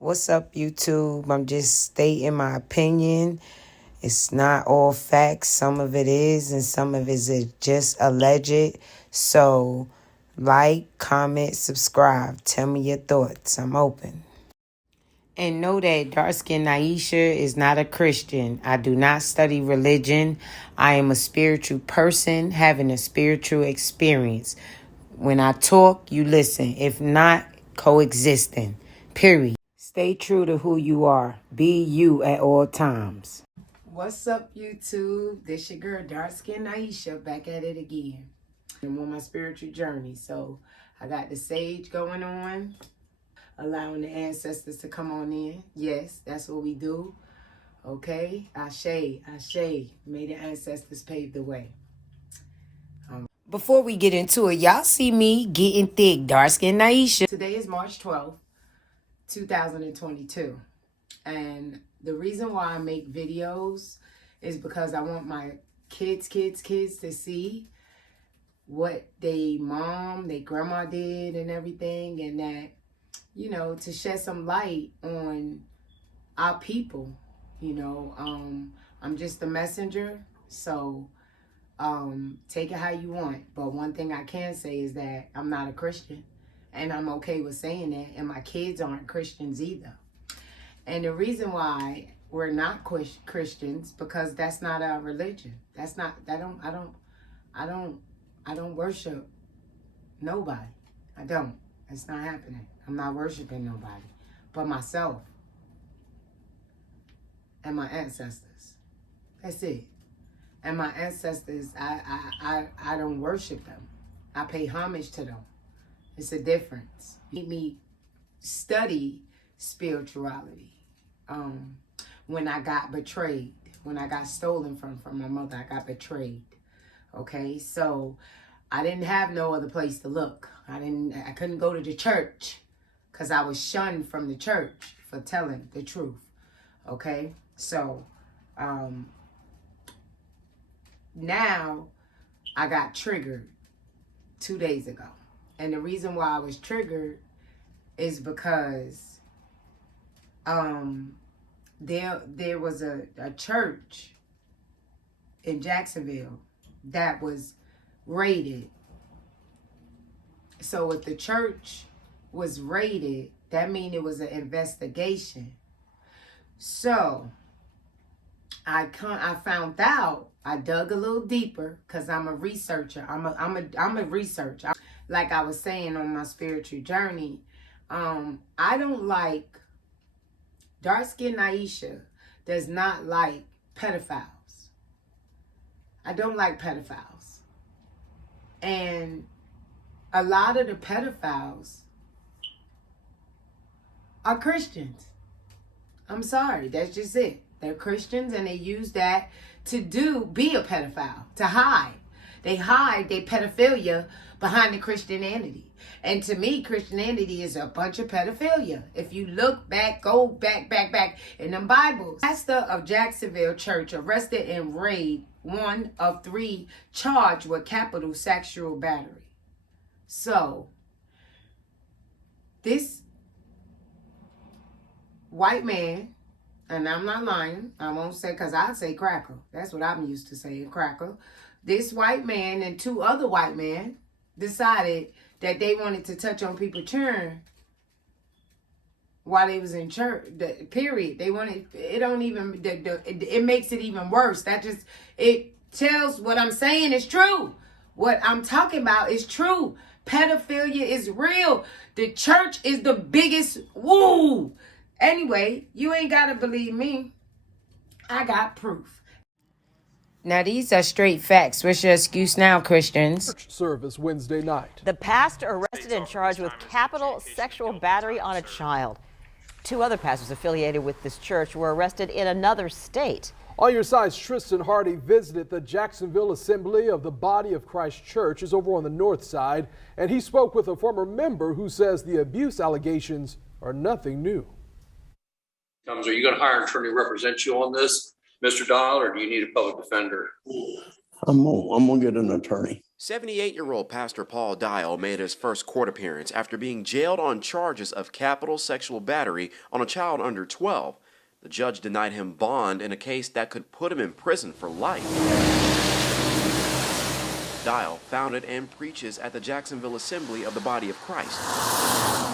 What's up, YouTube? I'm just stating my opinion. It's not all facts. Some of it is, and some of it is just alleged. So, like, comment, subscribe. Tell me your thoughts. I'm open. And know that Darkskinnyeisha is not a Christian. I do not study religion. I am a spiritual person having a spiritual experience. When I talk, you listen. If not, coexisting. Period. Stay true to who you are. Be you at all times. What's up, YouTube? This your girl, Darkskinnyeisha, back at it again. I'm on my spiritual journey. So I got the sage going on, allowing the ancestors to come on in. Yes, that's what we do. Okay? Ashe, Ashe. May the ancestors pave the way. Before we get into it, y'all see me getting thick, Darkskinnyeisha. Today is March 12th. 2022, and the reason why I make videos is because I want my kids to see what they mom, they grandma did and everything, and that, you know, to shed some light on our people. You know, I'm just a messenger, so take it how you want, but one thing I can say is that I'm not a Christian. And I'm okay with saying that. And my kids aren't Christians either. And the reason why we're not Christians, because that's not our religion. That's not, I don't worship nobody. I don't. It's not happening. I'm not worshiping nobody but myself and my ancestors. That's it. And my ancestors, I don't worship them. I pay homage to them. It's a difference. Made me study spirituality. When I got betrayed, when I got stolen from my mother, I got betrayed. Okay, so I didn't have no other place to look. I couldn't go to the church because I was shunned from the church for telling the truth. Okay, so now I got triggered 2 days ago. And the reason why I was triggered is because there was a church in Jacksonville that was raided. So if the church was raided, that means it was an investigation. So I found out. I dug a little deeper because I'm a researcher. I'm a researcher. Like I was saying on my spiritual journey, I don't like, Darkskinnyeisha does not like pedophiles. I don't like pedophiles. And a lot of the pedophiles are Christians. I'm sorry, that's just it. They're Christians and they use that to be a pedophile, to hide. They hide their pedophilia behind the Christianity. And to me, Christianity is a bunch of pedophilia. If you look back, go back in the Bibles. Pastor of Jacksonville Church arrested in raid, 1 of 3 charged with capital sexual battery. So, this white man, and I'm not lying, I won't say, because I'd say cracker. That's what I'm used to saying, cracker. This white man and 2 other white men decided that they wanted to touch on people's children while they was in church. Period. They wanted, it don't even, it makes it even worse. That just, it tells what I'm saying is true. What I'm talking about is true. Pedophilia is real. The church is the biggest, woo. Anyway, you ain't got to believe me. I got proof. Now, these are straight facts. What's your excuse now, Christians? Church service Wednesday night. The pastor arrested and charged with capital sexual battery on a child. 2 other pastors affiliated with this church were arrested in another state. On your side's Tristan Hardy visited the Jacksonville Assembly of the Body of Christ Church, is over on the north side, and he spoke with a former member who says the abuse allegations are nothing new. Are you going to hire an attorney to represent you on this, Mr. Dial, or do you need a public defender? I'm gonna get an attorney. 78-year-old Pastor Paul Dial made his first court appearance after being jailed on charges of capital sexual battery on a child under 12. The judge denied him bond in a case that could put him in prison for life. Dial founded and preaches at the Jacksonville Assembly of the Body of Christ.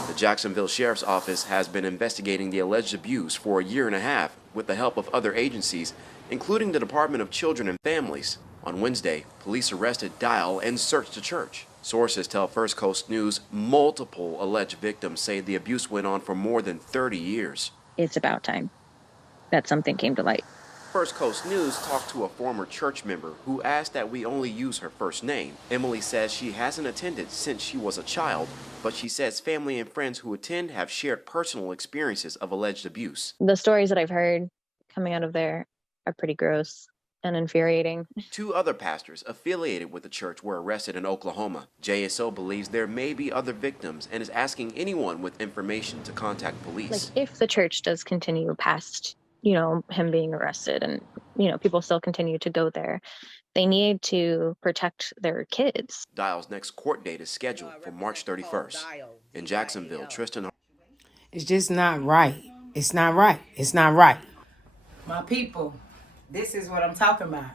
The Jacksonville Sheriff's Office has been investigating the alleged abuse for a year and a half with the help of other agencies, including the Department of Children and Families. On Wednesday, police arrested Dial and searched the church. Sources tell First Coast News multiple alleged victims say the abuse went on for more than 30 years. It's about time that something came to light. First Coast News talked to a former church member who asked that we only use her first name. Emily says she hasn't attended since she was a child, but she says family and friends who attend have shared personal experiences of alleged abuse. The stories that I've heard coming out of there are pretty gross and infuriating. 2 other pastors affiliated with the church were arrested in Oklahoma. JSO believes there may be other victims and is asking anyone with information to contact police. If the church does continue past, him being arrested and, people still continue to go there, they need to protect their kids. Dial's next court date is scheduled for March 31st. In Jacksonville, Tristan. It's just not right. It's not right. It's not right. My people, this is what I'm talking about.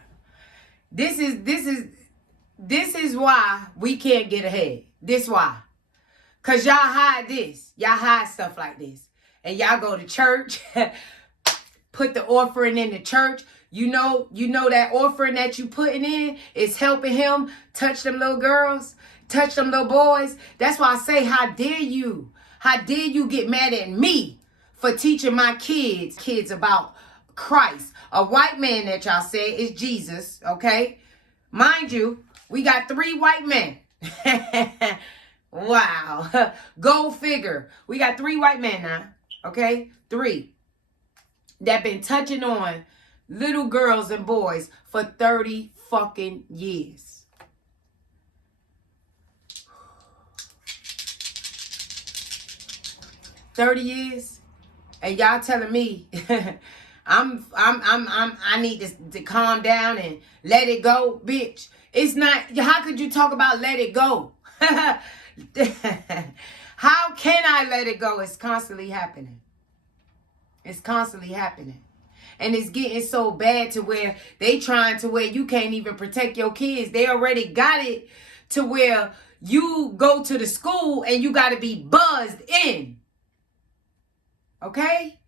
This is why we can't get ahead. This why. Cause y'all hide this. Y'all hide stuff like this. And y'all go to church, put the offering in the church. You know that offering that you putting in is helping him touch them little girls, touch them little boys. That's why I say, how dare you? How dare you get mad at me for teaching my kids about Christ? A white man that y'all say is Jesus, okay? Mind you, we got 3 white men. Wow. Go figure. We got 3 white men now, okay? 3 that been touching on little girls and boys for 30 fucking years. $30 years, and y'all telling me I need to calm down and let it go, bitch. It's not. How could you talk about let it go? How can I let it go? It's constantly happening. It's constantly happening. And it's getting so bad to where they trying to where you can't even protect your kids. They already got it to where you go to the school and you got to be buzzed in. Okay?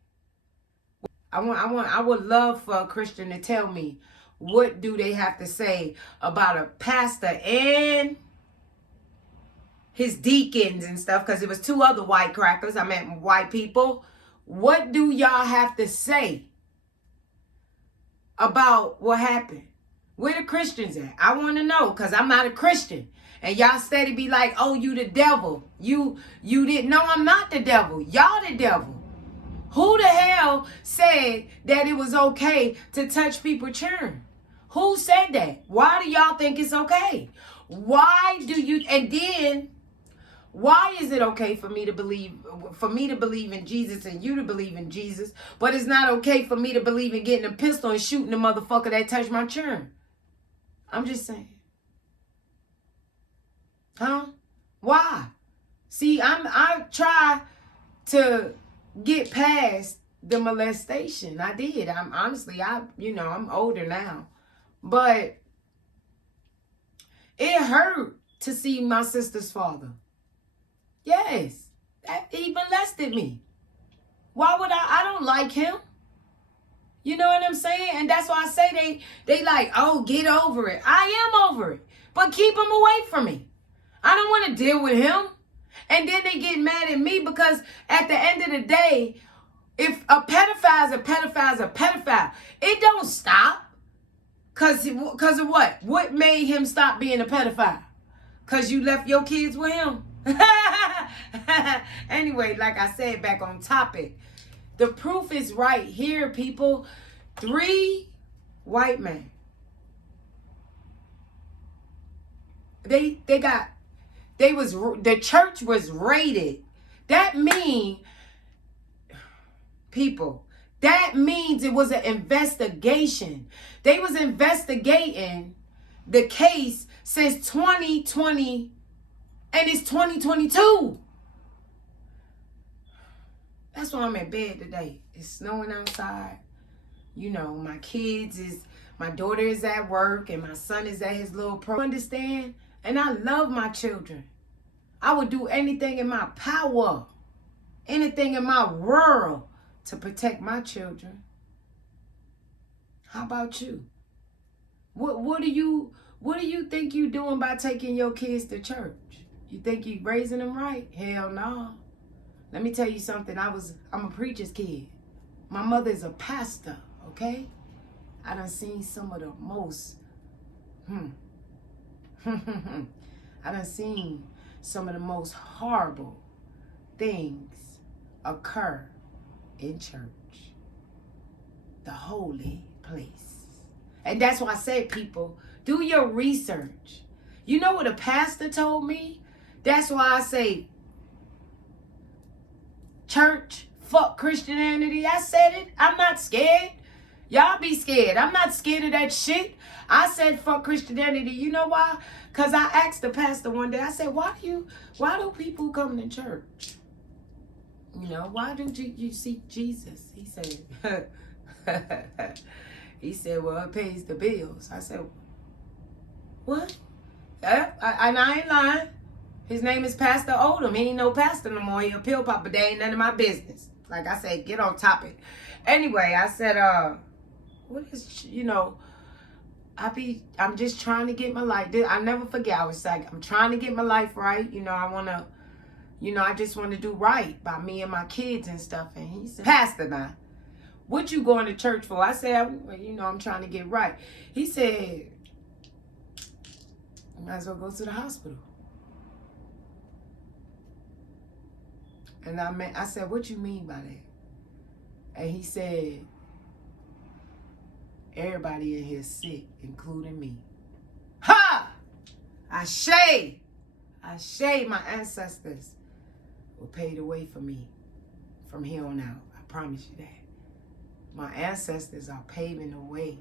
I would love for a Christian to tell me, what do they have to say about a pastor and his deacons and stuff? Because it was 2 other white crackers. I meant white people. What do y'all have to say about what happened? Where the Christians at? I want to know, because I'm not a Christian. And y'all steady be like, oh, you the devil. You didn't know I'm not the devil. Y'all the devil. Who the hell said that it was okay to touch people children? Who said that? Why do y'all think it's okay? Why do you, and then why is it okay for me to believe in Jesus and you to believe in Jesus, but it's not okay for me to believe in getting a pistol and shooting the motherfucker that touched my children? I'm just saying. Huh? Why? See, I try to get past the molestation. I did. I'm older now. But it hurt to see my sister's father. Yes. He molested me. Why would I don't like him. You know what I'm saying? And that's why I say they like, oh, get over it. I am over it. But keep him away from me. I don't want to deal with him. And then they get mad at me because at the end of the day, if a pedophile is a pedophile is a pedophile, it don't stop. Because of what? What made him stop being a pedophile? Because you left your kids with him? Anyway, like I said, back on topic. The proof is right here, people. 3 white men. The church was raided. That means it was an investigation. They was investigating the case since 2020 and it's 2022. That's why I'm in bed today. It's snowing outside. You know, my daughter is at work and my son is at his little pro. Understand? And I love my children. I would do anything in my power, anything in my world to protect my children. How about you? What do you think you doing by taking your kids to church? You think you raising them right? Hell no. Let me tell you something. I'm a preacher's kid. My mother is a pastor, okay? I done seen some of the most, I done seen some of the most horrible things occur in church. The holy place. And that's why I say, people, do your research. You know what a pastor told me? That's why I say, church, fuck Christianity. I said it. I'm not scared. Y'all be scared. I'm not scared of that shit. I said fuck Christianity. You know why? Because I asked the pastor one day, I said, why do people come to church? You know, why do you seek Jesus? He said, well, it pays the bills. I said, what? And I ain't lying. His name is Pastor Odom. He ain't no pastor no more. He a pill popper. They ain't none of my business. Like I said, get on topic. Anyway, I said, what is, you know, I'm just trying to get my life. I never forget. I was like, I'm trying to get my life right. You know, I just want to do right by me and my kids and stuff. And he said, Pastor, now, what you going to church for? I said, well, you know, I'm trying to get right. He said, you might as well go to the hospital. And I said, what you mean by that? And he said, everybody in here sick, including me. Ha! Ashe, my ancestors were paid away for me from here on out. I promise you that. My ancestors are paving the way.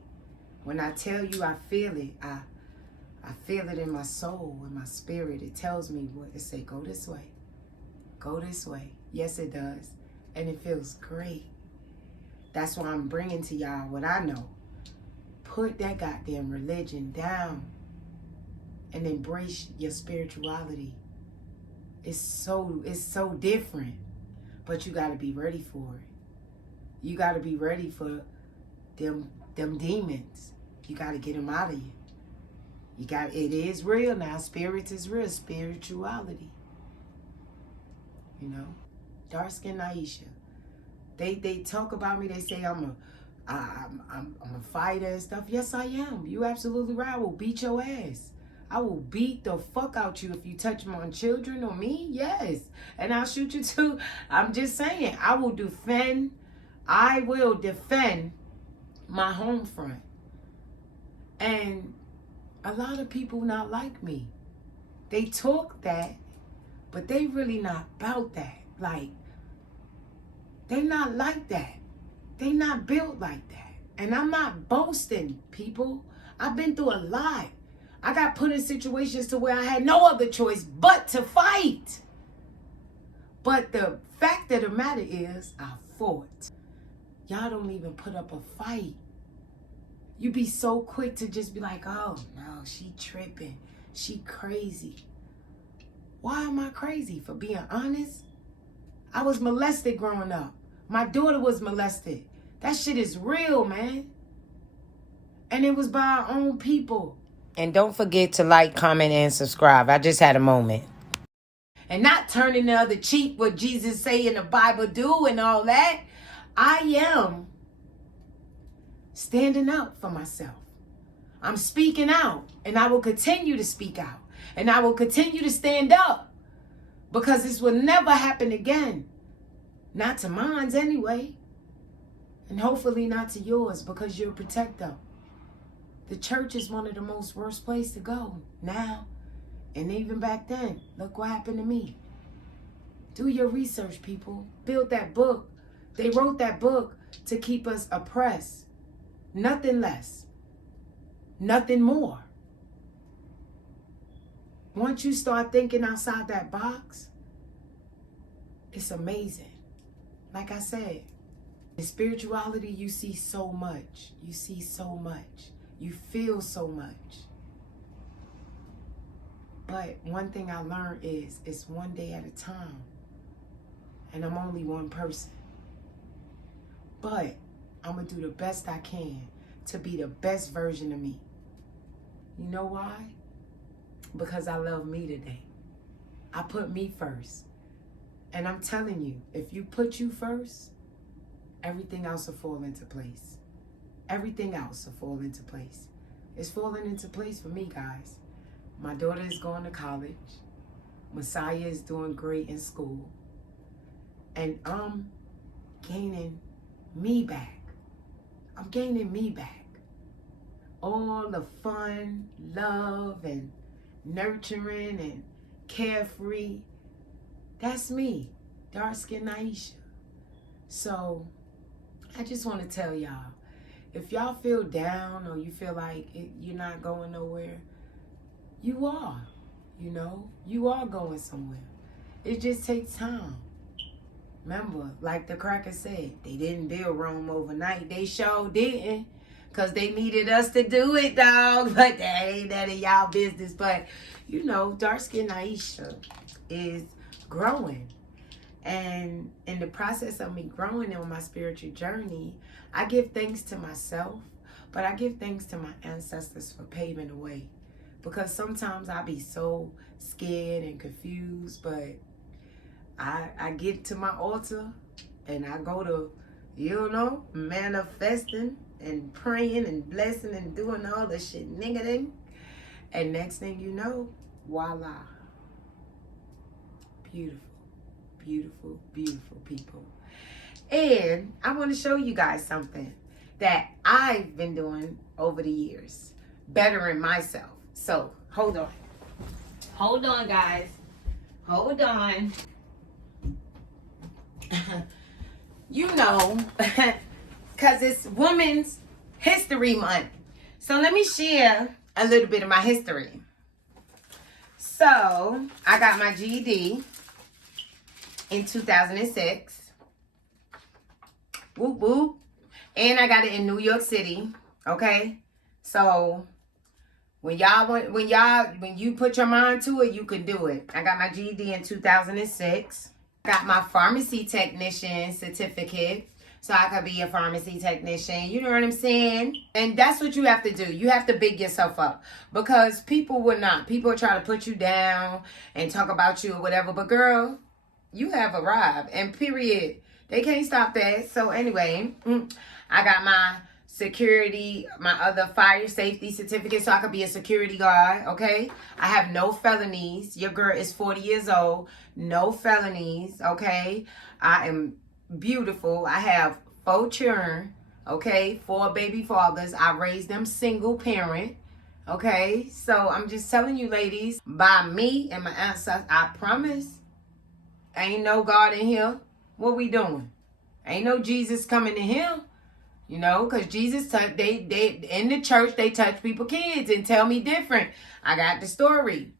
When I tell you I feel it, I feel it in my soul, in my spirit. It tells me what to say. Go this way. Go this way. Yes, it does. And it feels great. That's why I'm bringing to y'all what I know. Put that goddamn religion down and embrace your spirituality. It's so different, but you got to be ready for it. You got to be ready for them demons. You got to get them out of you. It is real now. Spirits is real. Spirituality. You know, Darkskinnyeisha. They talk about me. They say I'm a fighter and stuff. Yes, I am. You absolutely right. I will beat your ass. I will beat the fuck out you if you touch my children or me. Yes, and I'll shoot you too. I'm just saying. I will defend my home front. And a lot of people not like me. They talk that, but they really not about that. Like, they not like that. They not built like that. And I'm not boasting, people. I've been through a lot. I got put in situations to where I had no other choice but to fight. But the fact of the matter is, I fought. Y'all don't even put up a fight. You be so quick to just be like, oh, no, she tripping. She crazy. Why am I crazy? For being honest? I was molested growing up. My daughter was molested. That shit is real, man. And it was by our own people. And don't forget to like, comment, and subscribe. I just had a moment. And not turning the other cheek, what Jesus say in the Bible do and all that. I am standing up for myself. I'm speaking out, and I will continue to speak out, and I will continue to stand up, because this will never happen again. Not to mine's anyway, and hopefully not to yours, because you're a protector. The church is one of the most worst places to go now, and even back then. Look what happened to me. Do your research, people. Build that book. They wrote that book to keep us oppressed. Nothing less. Nothing more. Once you start thinking outside that box, it's amazing. Like I said, in spirituality, you see so much. You see so much. You feel so much. But one thing I learned is it's one day at a time. And I'm only one person. But I'm going to do the best I can to be the best version of me. You know why? Because I love me today. I put me first. And I'm telling you, if you put you first, everything else will fall into place. Everything else will fall into place. It's falling into place for me, guys. My daughter is going to college. Messiah is doing great in school. And I'm gaining me back. I'm gaining me back. All the fun, love, and nurturing, and carefree. That's me, Darkskinnyeisha. So, I just want to tell y'all, if y'all feel down or you feel like you're not going nowhere, you are, you know, you are going somewhere. It just takes time. Remember, like the cracker said, they didn't build Rome overnight. They sure didn't, because they needed us to do it, dog. But that ain't none of y'all business. But, you know, Darkskinnyeisha is growing. And in the process of me growing on my spiritual journey, I give thanks to myself, but I give thanks to my ancestors for paving the way. Because sometimes I be so scared and confused, but I get to my altar and I go to, you know, manifesting and praying and blessing and doing all the shit nigga. And next thing you know, voila. Beautiful, beautiful, beautiful people. And I want to show you guys something that I've been doing over the years, bettering myself. So, hold on. Hold on, guys. Hold on. You know, because it's Women's History Month. So, let me share a little bit of my history. So, I got my GED in 2006. Whoop, whoop. And I got it in New York City. Okay? So, when you put your mind to it, you can do it. I got my GED in 2006. Got my pharmacy technician certificate, so I could be a pharmacy technician. You know what I'm saying? And that's what you have to do. You have to big yourself up, because people will not. People will try to put you down and talk about you or whatever. But girl, you have arrived, and period. They can't stop that. So anyway, I got my security, my other fire safety certificate, so I could be a security guard. Okay, I have no felonies. Your girl is 40 years old. No felonies. Okay, I am beautiful. I have 4 children. Okay, 4 baby fathers. I raised them single parent. Okay, so I'm just telling you, ladies, by me and my ancestors, I promise, ain't no God in here. What we doing? Ain't no Jesus coming in here. You know, because Jesus, they in the church, they touch people's kids and tell me different. I got the story.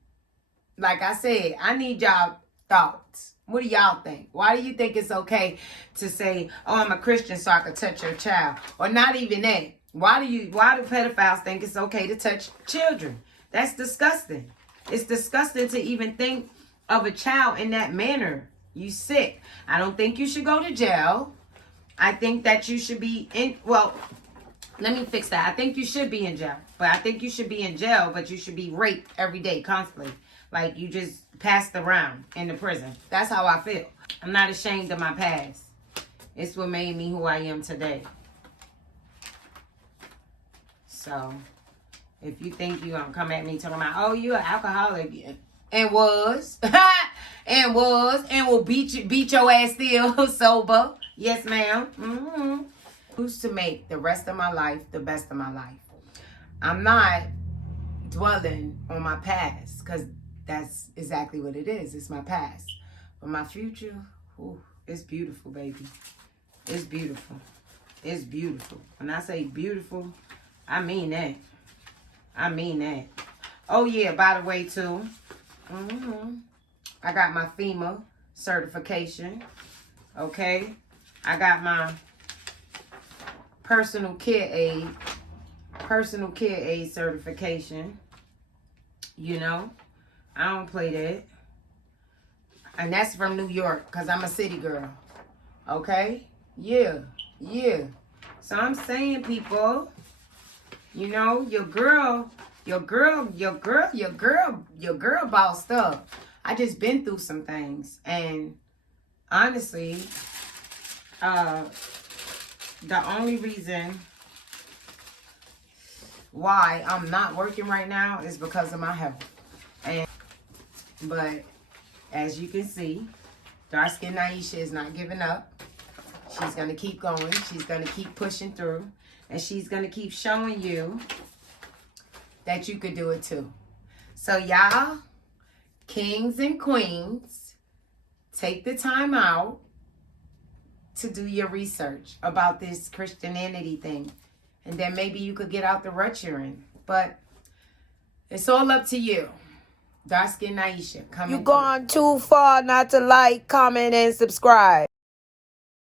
Like I said, I need y'all thoughts. What do y'all think? Why do you think it's okay to say, oh, I'm a Christian, so I could touch your child? Or not even that. Why do pedophiles think it's okay to touch children? That's disgusting. It's disgusting to even think of a child in that manner. You sick. I don't think you should go to jail. I think that you should be in, well, let me fix that. I think you should be in jail. But I think you should be in jail, but you should be raped every day, constantly. Like you just passed around in the prison. That's how I feel. I'm not ashamed of my past. It's what made me who I am today. So, if you think you're going to come at me talking about, oh, you're an alcoholic, and was, and will beat your ass still sober. Yes, ma'am. Choose to make the rest of my life the best of my life. I'm not dwelling on my past, because that's exactly what it is. It's my past. But my future, ooh, it's beautiful, baby. It's beautiful. It's beautiful. When I say beautiful, I mean that. I mean that. Oh, yeah, by the way, too, I got my FEMA certification. Okay. I got my personal care aid certification. You know, I don't play that. And that's from New York, because I'm a city girl. Okay? Yeah. So I'm saying, people, you know, your girl bossed up. I just been through some things. And honestly, the only reason why I'm not working right now is because of my health. But as you can see, Darkskinnyeisha is not giving up. She's going to keep going. She's going to keep pushing through. And she's going to keep showing you that you could do it too. So y'all, kings and queens, take the time out to do your research about this Christianity thing. And then maybe you could get out the rut you're in. But it's all up to you. Darkskinnyeisha coming. You gone too far not to like, comment, and subscribe.